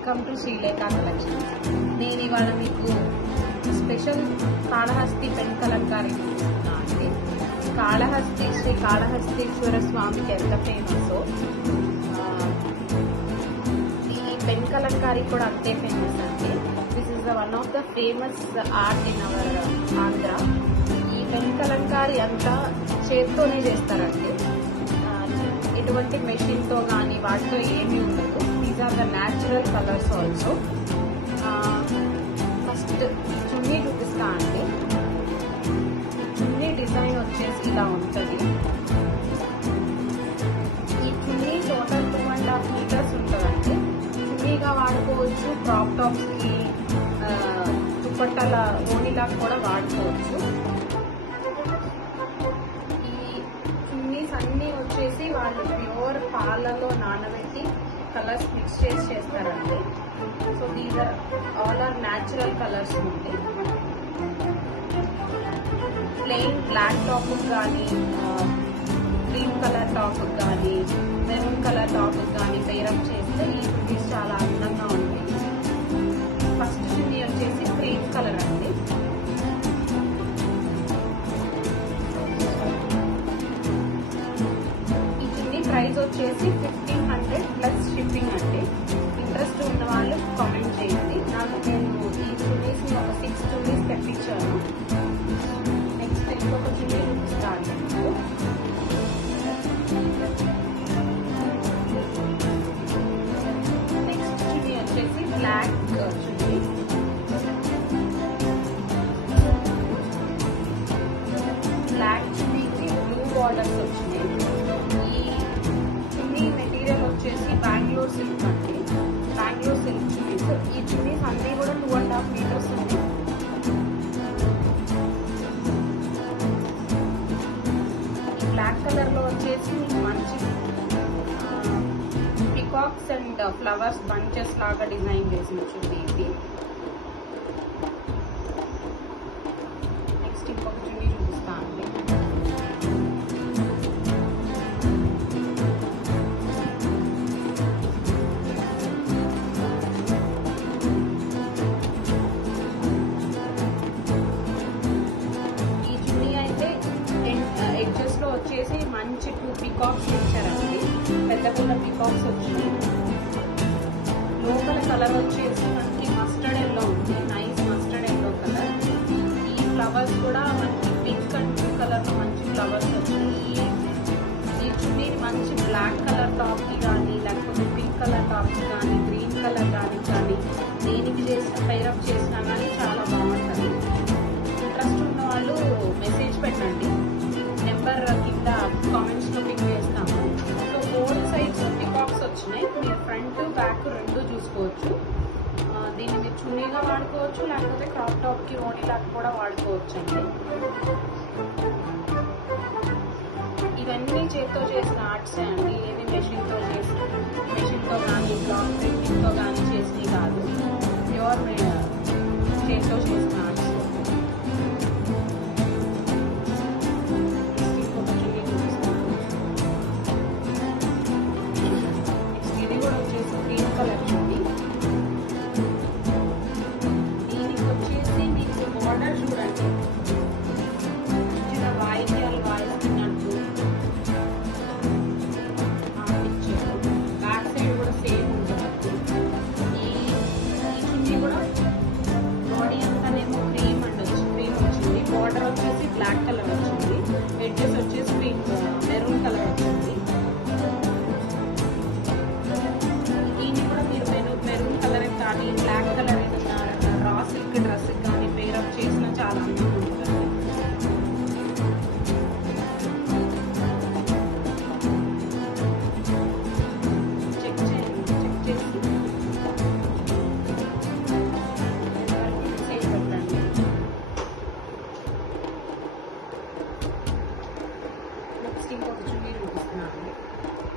Welcome to Srilekha collections. నేను ఇవాళ మీకు స్పెషల్ కాళహస్తి పెన్ కలంకారీ అండి. కాళహస్తి శ్రీ కాళహస్తీశ్వర స్వామికి ఎంత ఫేమస్, ఈ పెన్ కలంకారీ కూడా అంతే ఫేమస్ అండి. This is one of the famous art in our Andhra. ఈ పెన్ కలంకారీ అంతా చేత్తోనే చేస్తారండి. ఎటువంటి మెషిన్ తో కానీ వాటితో ఏమీ ఉండదు. These are the natural colours also. First చున్నీ చూపిస్తా అండి. చున్నీ డిజైన్ వచ్చేసి ఇలా ఉంటుంది. ఈ చున్నీ టోటల్ 2.5 మీటర్స్ ఉంటుందండి. చున్నీగా వాడుకోవచ్చు, క్రాప్ టాప్స్ కి, దుపట్టాల ఓణిలా కూడా వాడుకోవచ్చు. అన్నీ వచ్చేసి వాళ్ళు ప్యూర్ పాలలో నానబెట్టి కలర్స్ మిక్స్ చేసి చేస్తారండి. So these are all are natural colours ఉంది. ప్లెయిన్ బ్లాక్ టాప్ కానీ, గ్రీన్ కలర్ టాప్ కానీ, మెరూన్ కలర్ టాప్ కానీ పేరప్ చేస్తే ఈ చున్నీస్ చాలా అందంగా ఉంటాయి. ఫస్ట్ చున్నీ వచ్చేసి క్రీమ్ కలర్ అండి. ప్రైస్ వచ్చేసి 1500 ప్లస్ షిప్పింగ్ అండి. ఇంట్రెస్ట్ ఉన్న వాళ్ళు కామెంట్ చేయండి. నాకు నేను ఈ చున్నీస్ ఒక 6 చున్నీస్ తెప్పించాను. నెక్స్ట్ ఇంకొక చున్నీ చూపిస్తాను. నెక్స్ట్ చున్నీ వచ్చేసి బ్లాక్ చున్నీ. బ్లాక్ చున్నీకి బ్లూ బార్డర్స్ వచ్చినాయి. బెంగళూరు సిల్క్ అండి. బెంగళూరు సిల్క్ చున్నీస్. ఈ చున్నీస్ అన్నీ కూడా 2.5 మీటర్స్ ఉంది. ఈ బ్లాక్ కలర్ లో వచ్చేసి మంచి పికాక్స్ అండ్ ఫ్లవర్స్ బంచెస్ లాగా డిజైన్ చేసిన చున్నీ ఇది. నెక్స్ట్ ఇంకొక చున్నీ చూపిస్తా అండి. వచ్చేసి మంచి 2 పికాక్స్ ఇచ్చారండి. పెద్ద పెద్ద పికాక్స్ వచ్చినాయి. లోపల కలర్ వచ్చేసి మనకి మస్టర్డ్ ఎల్లో ఉంది. Nice mustard yellow colour. ఈ ఫ్లవర్స్ కూడా మనకి పింక్ అండ్ బ్లూ కలర్ లో మంచి ఫ్లవర్స్ వచ్చినాయి. ఈ చున్నీ మంచి బ్లాక్ కలర్ టాప్ కి కానీ, లేకపోతే పింక్ కలర్ టాప్ కి కానీ, గ్రీన్ కలర్ కానీ దేనికి చేసిన పేరప్ చేసినా కానీ చాలా బాగుంటుంది. ఇంట్రెస్ట్ ఉన్న వాళ్ళు మెసేజ్ పెట్టండి. నెంబర్ కింద కామెంట్స్ లో పిక్ చేస్తాము. సో 4 సైడ్స్ పికాక్స్ వచ్చినాయి. మీరు ఫ్రంట్ బ్యాక్ రెండు చూసుకోవచ్చు. దీన్ని మీరు చున్నీగా వాడుకోవచ్చు, లేకపోతే క్రాప్ టాప్ కి ఓణీలాగా కూడా వాడుకోవచ్చు అండి. ఇవన్నీ చేత్తో చేసిన ఆర్ట్స్ అండి. ఏవి మెషిన్ తో కానీ బ్లాక్ ప్రింటింగ్ తో కానీ చేసినవి కాదు. ప్యూర్ చేత్తో చేసిన ఆర్ట్స్. బ్లాక్ కలర్ వచ్చింది. ఎడ్జెస్ వచ్చేసి మెరూన్ కలర్ వచ్చింది. దీన్ని కూడా మీరు మెరూన్ కలర్ కానీ black colour raw silk dress కానీ పేరప్ చేసిన చాలా అందంగా ఉంటుంది. చెక్ చేసి ఇంకొక చున్నీ చూపిస్తున్నాను.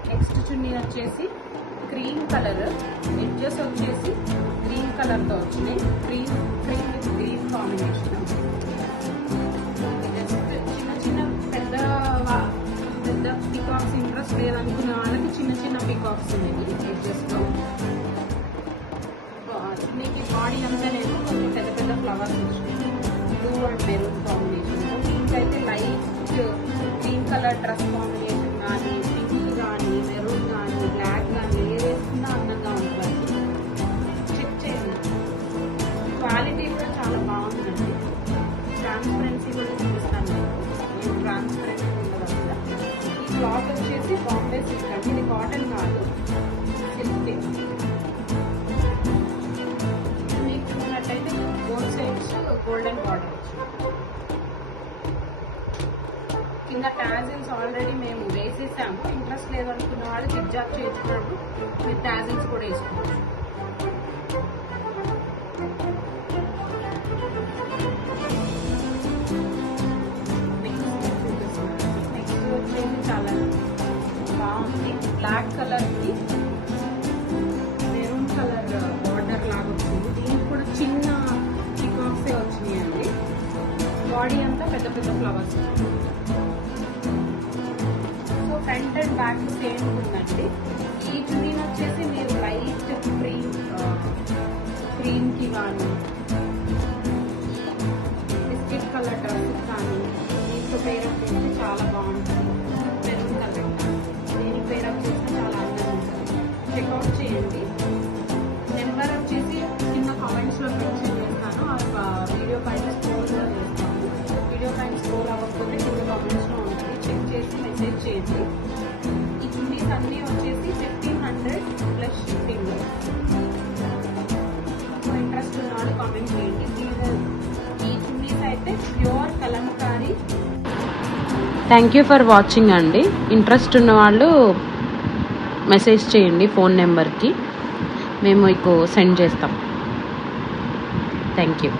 నెక్స్ట్ చున్నీ వచ్చేసి క్రీమ్ కలర్. ఎడ్జెస్ వచ్చేసి గ్రీన్ కలర్ తో వచ్చినాయి. Cream with green combination. చిన్న చిన్న పెద్ద పికాక్స్ ఇంట్రెస్ట్ లేదనుకునే వాళ్ళకి చిన్న చిన్న పికాక్స్ ఉన్నాయి ఎడ్జెస్ లో. బాడీ అంతానేమో కొంచెం పెద్ద పెద్ద ఫ్లవర్స్ వచ్చినాయి, బ్లూ అండ్ మెరూన్ కాంబినేషన్. దీనికైతే light green colour dress combination కానీ, పింక్ కానీ, మెరూన్ కానీ, బ్లాక్ కానీ ఏది వేసుకున్నా అందంగా ఉంటుంది. చెక్ చేయండి, క్వాలిటీ కూడా చాలా బాగుందండి. ట్రాన్స్పరెన్సీ కూడా చూపిస్తాను, నేను ట్రాన్స్పరెన్సీ ఉండదు అసలు. ఈ క్లాత్ వచ్చేసి బాంబే సిల్క్ అండి, ఇది కాటన్ కాదు, సిల్క్. మీకు చూసినట్టయితే బోత్ సైడ్స్ గోల్డెన్ బార్డర్ వచ్చింది. కింద టాజిల్స్ ఆల్రెడీ మేము వేసేసాము. ఇంట్రెస్ట్ లేదనుకున్న వాళ్ళు జిగ్జాగ్ చేస్తున్నాము, మీరు టాజిల్స్ కూడా వేసుకుంటాం. నెక్స్ట్ వచ్చేసి చాలా బాగుంది, బ్లాక్ కలర్ కి మెరూన్ కలర్ బార్డర్ లాగా వచ్చింది. దీనికి కూడా చిన్న పికాక్సే వచ్చినాయండి. బాడీ అంతా పెద్ద పెద్ద flowers. So front and back same ఉందండి. ఈ చున్నీని వచ్చేసి మీరు లైట్ క్రీమ్ కి కానీ, బిస్కెట్ కలర్ డ్రెస్ కానీ దీంతో పేరప్ చేస్తే చాలా బాగుంటుంది. మెరూన్ కలర్ దీనికి పేరప్ చేస్తే చాలా అందంగా ఉంటుంది. చెక్అవుట్ చేయండి. నెంబర్ వచ్చేసి కింద కామెంట్స్ లో మెన్షన్ చేస్తాను, వీడియో పైన స్క్రోల్ కూడా చేస్తాను. వీడియో పైన స్క్రోల్ అవ్వకపోతే కింద కామెంట్స్ లో ఉంటుంది, చెక్ చేసి మెసేజ్ చేయండి. ఈ చున్నీస్ అన్నీ వచ్చేసి 1500 ప్లస్ షిప్పింగ్. ఇంట్రెస్ట్ ఉన్న వాళ్ళు కామెంట్ చేయండి. ఈ చున్నీస్ అయితే pure Kalamkari. Thank you for watching అండి. ఇంట్రెస్ట్ ఉన్న వాళ్ళు మెసేజ్ చేయండి ఫోన్ నెంబర్కి, మేము మీకు సెండ్ చేస్తాం. Thank you.